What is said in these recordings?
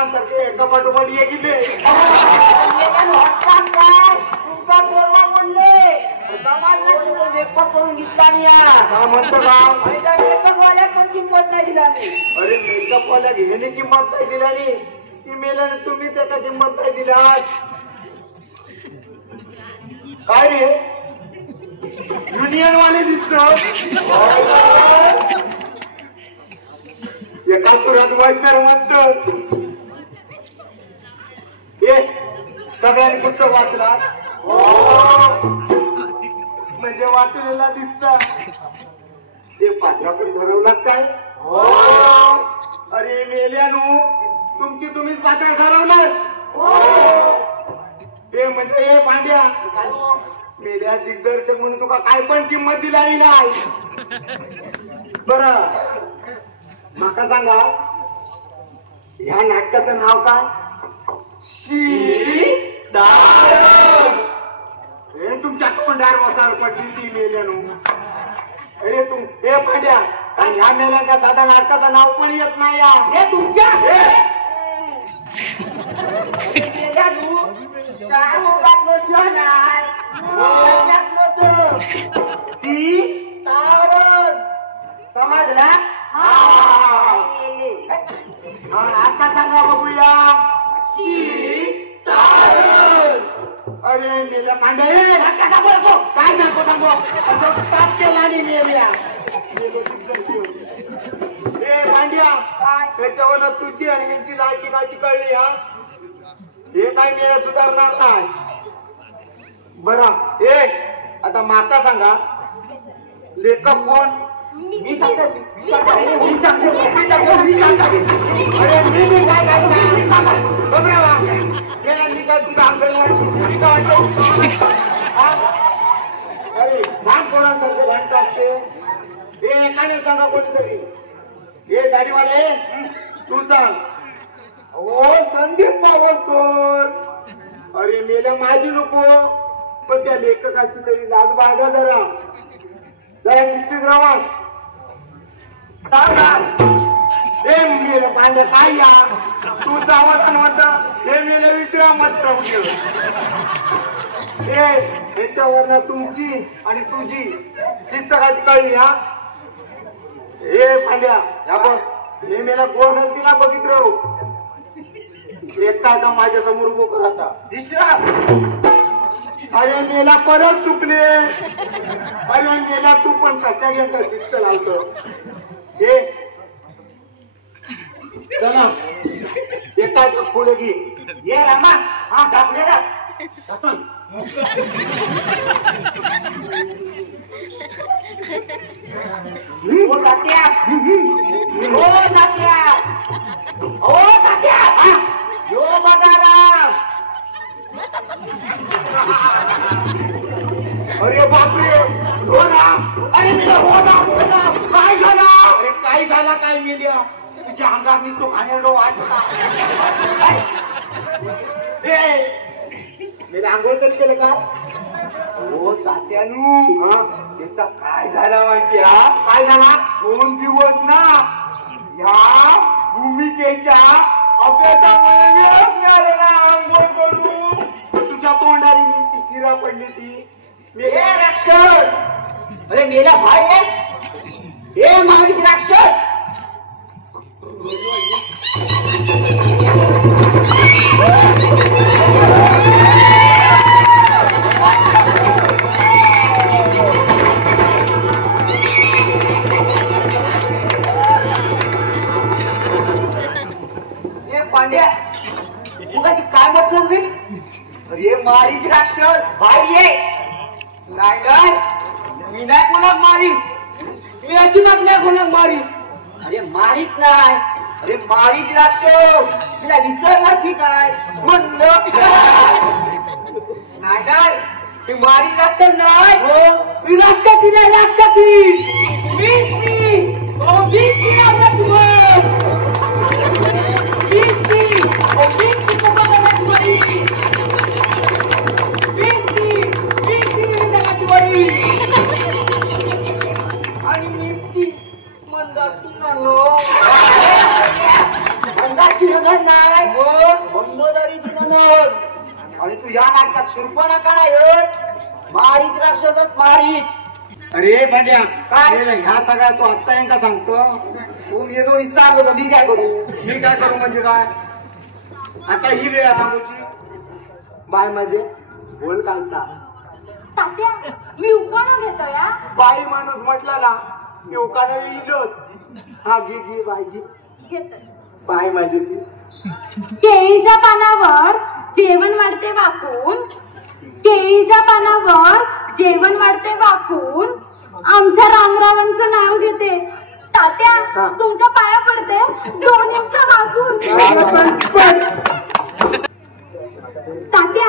माणसारखे एका पाठोपाठ एक इथे मेकअप करून घेतला नाही म्हणतो का मेकअप वाल्या पण किंमत नाही दिला. अरे मेकअप वाल्या घेण्याने किंमत नाही दिल्याने ती मेल्याने तुम्ही त्याचा किंमत नाही दिला. काय रे युनियन वाले दिसत एका पुरात वैद्य म्हणतात. हे सगळ्यांनी पुस्तक वाचला म्हणजे वाचलेला दिसत. ते पात्राकडे ठरवलं काय? अरे मेल्यानु तुमची तुम्हीच पात्र ठरवलं. ते म्हणजे हे पांड्या मेल्या दिग्दर्शक म्हणून तुका काय पण किंमत दिली नाही. बर माका सांगा ह्या नाटकाचं नाव काय? तुमच्या तोंडार वसार पडली ती मेल्यानु. अरे तुम हे पांड्या ह्या मेल्या का साधा नाटकाचं नाव पण येत नाही. हे तुमच्या समजला. आता सांगा बघूया. अरे मेल्या पांड्या काय सांगतो सांगो ताप केला आणि मेल्या. ए पांड्या त्याच्यावर तुझी आणि यांची लायकी काय ती कळली. हा हे काय मेल्या सुधारणार नाही. बरं एक आता माका सांगा लेखक कोण? मी सांगतो. अरे मी काय काय तुझा अंगणवाडी काय वाटतो. अरे धान कोणासारखं भान टाकते. हे एकाने सांगा कोणीतरी. हे दाढीवाले तू सांग. हो संदीप पावसकर. अरे मेल्या माझी नको पण त्या लेखकाची तरी लाज बाळगा जरा जरा शिक्षित राहा. हे मेल पांड्या काय या तू जावत म्हणत हे मेले विश्रामात राहून हे ह्याच्यावर तुमची आणि तुझी शिस्त काय कळली. हा हे पांड्या ह्या बघ हे मेला गोळ घालती ना बघित राहू. एक काय का माझ्या समोर उभं कर आता विश्राम. अरे मेला परत चुकले. अरे मेला तू पण कशा घेऊन का शिस्त लावतो. हे चला एका पुढे घे. ये रामा हा दाखले का ओ तात्या ओ तात्या ओ तात्या यो बघा. अरे बापरे हो ना. अरे मेला हो ना काय झाला. अरे काय झाला काय मेल्या तुझ्या अंगात मी तो खाण्याडो वाजता. मेल्या आंघोळ तरी केलं का? हो तात्यानू त्याचा काय झाला माहिती. काय झाला? 2 दिवस ना ह्या भूमिकेच्या अभ्यासामुळे वेळच मिळाला ना आंघोळ करू. तुझ्या तोंडारी मी ती शिरा पडली ती. राक्षस अरे मेला भाई हे मारीच राक्षस. पांड्या तू कशी काय म्हटलं मी. अरे मारीच राक्षस भाई ये. नाही नाही मी नाही कोणाक मारी. मी अजिबात नाही कोणाक मारी. अरे मारीत नाही. अरे मारीच राक्षस तुला विसरला की काय म्हणलं. नाही नाही मी मारीच राक्षस नाही. हो मी राक्षसी नाही राक्षसी. मीच ती. ओ मीच ती नावाची बघ. मीच ती. ओ मीच ती नावाची बाई. मीच ती. मीच ती नावाची बाई. आणि मीच ती मंदाची नानो. मंदाची नगर नाही. या नाटकात शूर्पणखा नाही मारीच राक्षसच मारीच. अरे भांड्या काय ह्या सगळ्या तू आत्ता यांका सांगतो. तू ये दोन सांग होतो मी काय करू. मी काय करू म्हणजे काय आता ही वेळ आहे सांगूची. बाय माझे बोल कालता तात्या मी उकाणं घेतो या. बाई माणूस म्हटलं ना मी उकाने येईलच. हा घे घे बाय घे घेतो. बाय माझी. केळीच्या पानावर जेवण वाढते वाकून, केळीच्या पानावर जेवण वाढते वाकून, आमच्या रामरावांचं नाव घेते. तात्या तुमच्या पाया पडते दोन्हींच्या वाकून. तात्या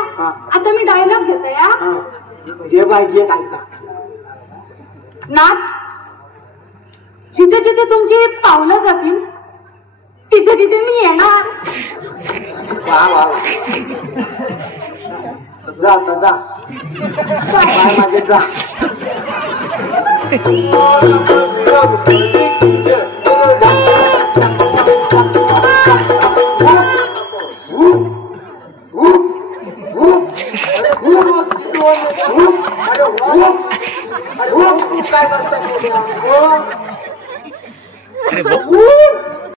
आता मी डायलॉग घेतो या. घे बाय घे कालता. नाथ जिथे जिथे तुमची पावलं जातील तिथे तिथे मी येणार. वा वा जा आता जा बाय माझे जा.